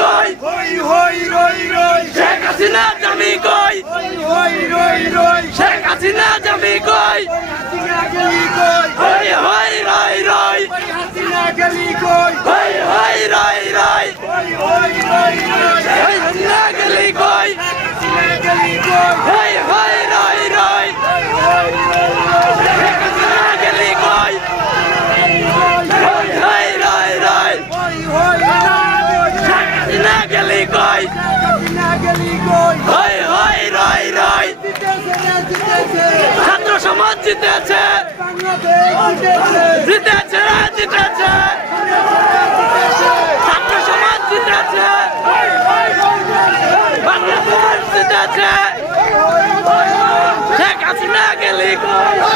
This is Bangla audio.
কই? হই হই রই রই। শেখ হাসিনা জামি কই? হই হই রই রই। শেখ হাসিনা জামি কই? হাসিনা গেলি কই? হই হই রই রই। হাসিনা গেলি কই? হই হই রই রই। হই হই রই রই। হাসিনা গেলি কই? হাসিনা গেলি কই হই হই রই রই হই হই রই রই শেখ হাসিনা গেলি কই হই হই রই রই হই হই রই শেখ হাসিনা গেলি কই? হই হই, রই রই। ছাত্র সমাজ জিতেছে। জিতেছে জিতেছে। ছাত্র সমাজ জিতেছে। বাংলাদেশ জিতেছে। শেখ হাসিনা গেলি কই?